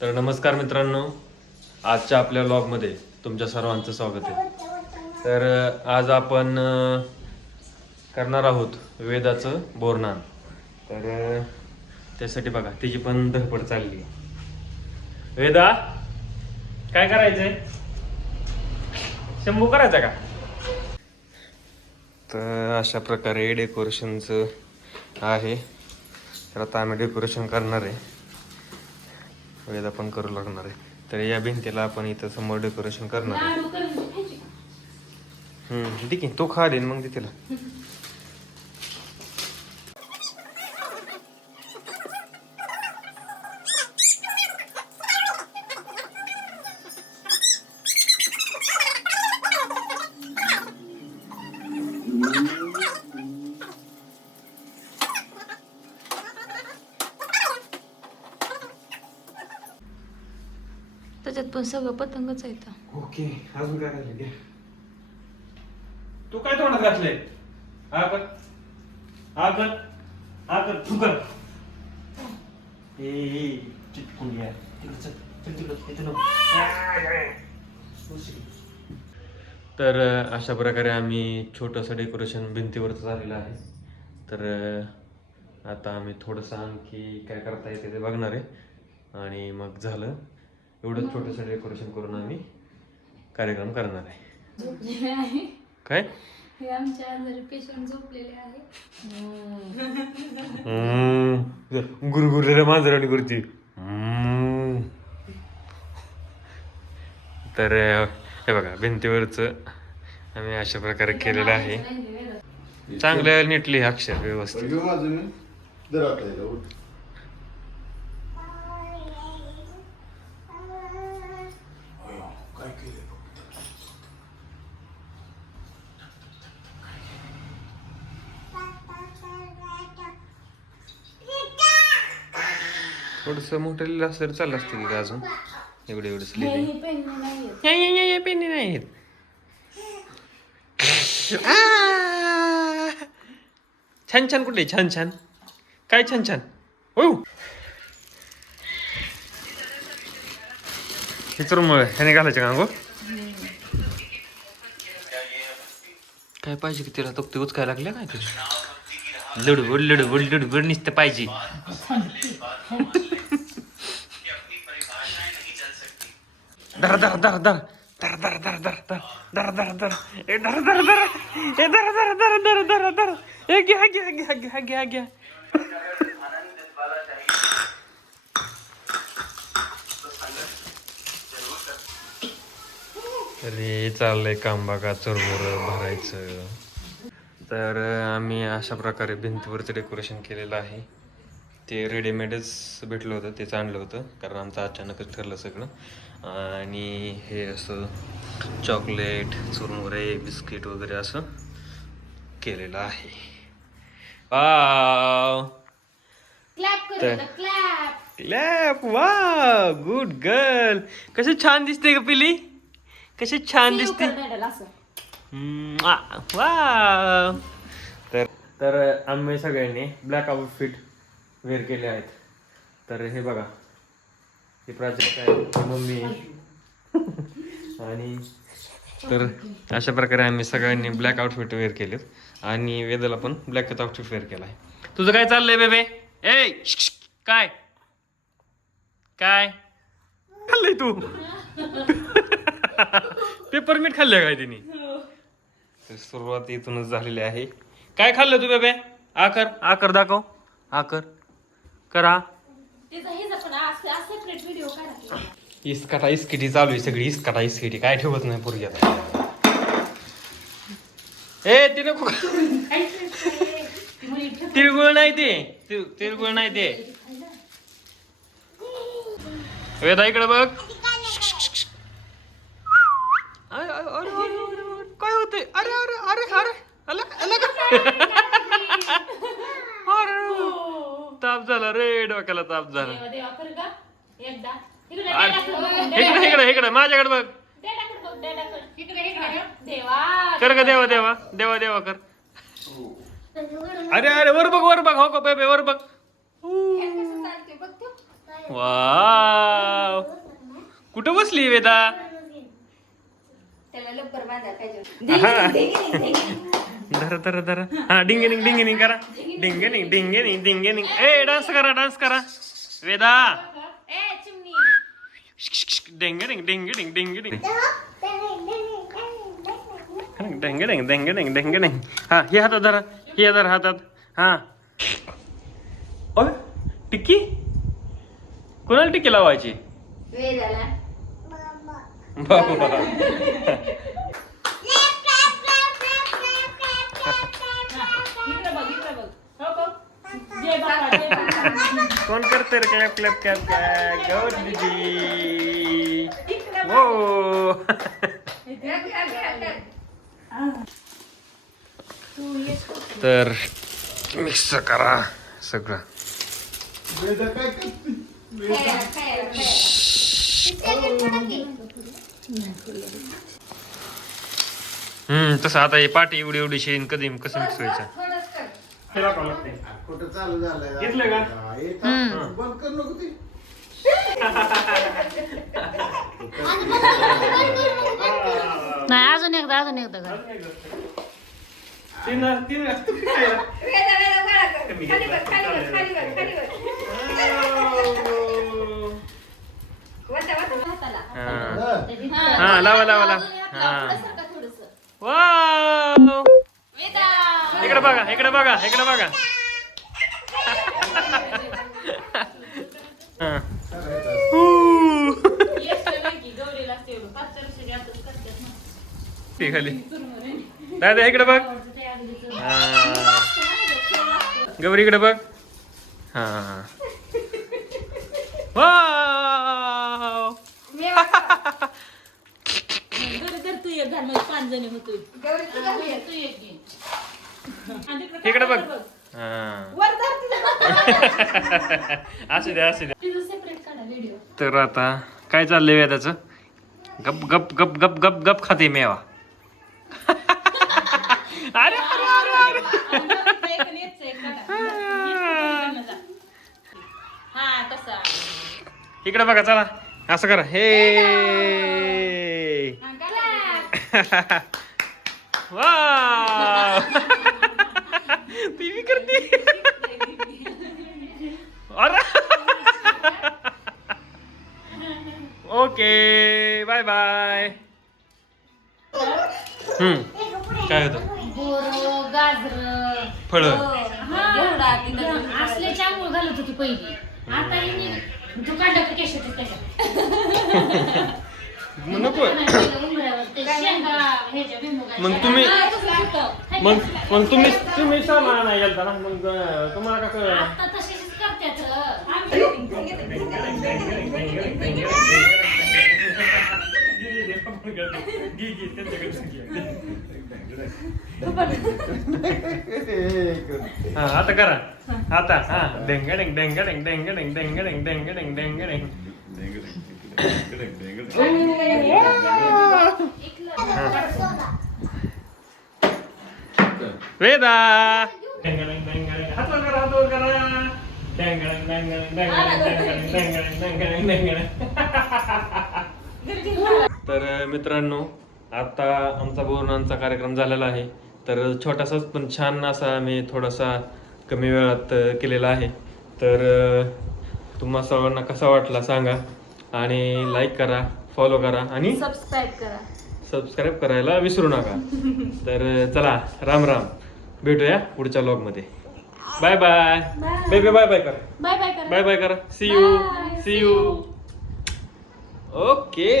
तर नमस्कार मित्रांनो आजच्या आपल्या ब्लॉगमध्ये तुमच्या सर्वांचं स्वागत आहे. तर आज आपण करणार आहोत वेदाचं बोरनान. तर त्यासाठी बघा तिची पण धडपड चालली आहे. वेदा काय करायचंय? शंभू करायचा का? तर अशा प्रकारे डेकोरेशनचं आहे. तर आता आम्ही डेकोरेशन करणार आहे. वेदा पण करू लागणार आहे. तर या भिंतीला आपण इथं समोर डेकोरेशन करणार आहे. ठीक आहे. तो खा देईन मग तिला पण सगळं पतंगच आहे ओके अजून काय राहिलं तू काय तोंडात घातलंय? ए ए, चिटकून घ्या. तिकडं चल, चल तिकडं, इथं नको. तर अं, अशा प्रकारे आम्ही छोटंसं डेकोरेशन भिंतीवरच झालेलं आहे. तर अं, आता आम्ही थोडंसं आणखी काय करता येते ते बघणार आहे. आणि मग झालं. एवढंच छोटंसं डेकोरेशन करून आम्ही कार्यक्रम करणार आहे. काय? हे आमच्या आजारी पेशंट झोपलेले आहे. गुरगुरलेल्या मांजराने करते तर हे बघा भिंतीवरच आम्ही अशा प्रकारे केलेलं आहे. चांगलं नीटली अक्षर व्यवस्थित. थोडस मोठं लिहिलं असलं तर चाललं असतं की का अजून? एवढे एवढंच लिहिले पेन नाही या या या या पेनी नाहीत आ! छान छान कुठले? छान छान. काय छान छान? हो चित्रमुळे ह्याने घालायचे का अंगो काय पाहिजे की तिला? तक्ती उचकाय लागल्या काय? तुझी लडबड लडबड लडबड नुसतं पाहिजे. धर धर धर धर धर धर धर धर धर धर धर धर ए धर धर धर ए धर धर धर धर धर धर ए घ्या घ्या घ्या घ्या घ्या घ्या अरे चाललंय काम बघा चुरमुर भरायचं तर आम्ही अशा प्रकारे भिंतीवरचं डेकोरेशन केलेलं आहे ते रेडीमेडच भेटलं होतं तेच आणलं होतं कारण आमचं अचानकच ठरलं सगळं. आणि हे असं चॉकलेट चुरमुरे बिस्किट वगैरे असं केलेलं आहे. वाव क्लॅप वा गुड गर्ल कशी छान दिसते का पिली? कशी छान दिसते! वाव! तर तर आम्ही सगळ्यांनी ब्लॅक आउटफिट वेअर केले आहेत. तर हे बघा हे प्राजक्त आहे मम्मी आहे. आणि तर अशा प्रकारे आम्ही सगळ्यांनी ब्लॅक आउटफिट वेअर केलेत. आणि वेदाला पण ब्लॅकच आउटफिट वेअर केला आहे. तुझं काय चाललंय बेबे ए काय? काय? खाल्लंय तू? पेपर मीठ खाल्लंय काय तिने? तर सुरुवात इथूनच झालेली आहे. काय खाल्लं तू बेबे आकर आकर दाखव. आकर. करा. इसकाटा इस्किटी चालू आहे सगळी. इसकाटा इस्किटी. काय ठेवत नाही पूर्वी आता? ए ते नको तिळगुळ नाही ते. तिळगुळ नाही ते. वेदा इकडे बघ. काय होते अरे अरे अरे अरे अलग अलग ताप झाला रे डोक्याला ताप झाला. देवा देवा कर का? एकदा. इकडे बघ, इकडे इकडे इकडे माझ्याकडे बघ. डेडाकडे बघ, डेडाकडे. इकडे इकडे. देवा. कर का देवा देवा. देवा देवा कर. अरे अरे वर बघ वर बघ हो का बेबे वर बघ. कसं चालते बघ तू वाव. कुठं बसली वेदा? त्याला लवकर बांधायला पाहिजे. धरा धरा धरा. हा डिंगेनिंग डिंगेनिंग करा. डिंगेनिंग डिंगेनिंग डिंगेनिंग ए डान्स करा डान्स करा. वेदा. डिंगेनिंग डिंगेनिंग डिंगेनिंग डिंगेनिंग डिंगेनिंग डिंगेनिंग हा हे हातात धरा. हे धरा हातात. हा. ओय टिक्की? कोणाला टिक्की लावायची? बाबा इकडे बघ इकडे बघ हो बघ जय बाबा जय बाबा कोण करते रे क्लॅप क्लॅप क्लॅप गौर दीदी. वो तर मिक्स करा सगळं. हम्म तसं आता हे पाठी एवढी एवढी शेण कधी कसं मिक्स व्हायचं? थोडंच कर. कुठं चालू झालंय घेतलं का? का? बंद कर नको ते नाही अजून एकदा अजून एकदा कर तीन तीन वेदा, वेदा, गोळा कर. कमी खाली घेतला. बघ, खाली बघ, खाली बघ, खाली बघ. वरच्या, वरच्या हाताला. हा लावा लावा लावा हा. वाव बघा इकडे बघा इकडे बघा. खाली. दादा इकडे बघ. हा. गौरी इकडे बघ. हा. तू एक घाल पाच जणी होतोय इकडे बघ. हा. असू द्या असू द्या. तर आता काय चाललंय वेदाचं गप गप गप गप गप गप खाते मेवा अरे. हा इकडे बघा चला. असं करा. हे. हा. वा. अरे. Okay bye bye. हम्म. काय होतं? बोर गाजर फळं. घेवडा, तिथं असले चांगूळ घालत होती पहिली. आता हिने तू काढलं का केशात त्याच्यात? मग नको. नाही मग तुम्ही हा, मग मग तुम्ही तुम्ही सामान नाही गेलता ना मग अं, तुम्हाला का आता हा आता करा. आता हा. डेंग डेंग डेंग डेंग डेंग डेंग डेंग डेंग डेंग डेंग डेंग वेदा. तर मित्रांनो आता आमचा बोरणांचा कार्यक्रम झालेला आहे. तर छोटासाच पण छान असा आम्ही थोडासा कमी वेळात केलेला आहे. तर तुम्हा सर्वांना कसा वाटला सांगा. आणि लाईक करा फॉलो करा आणि सबस्क्राईब करा. सबस्क्राईब करायला विसरू नका. तर चला राम राम. भेटूया पुढच्या व्लॉगमध्ये bye bye baby bye bye करा. बाय बाय करा. बाय बाय करा. See you see you okay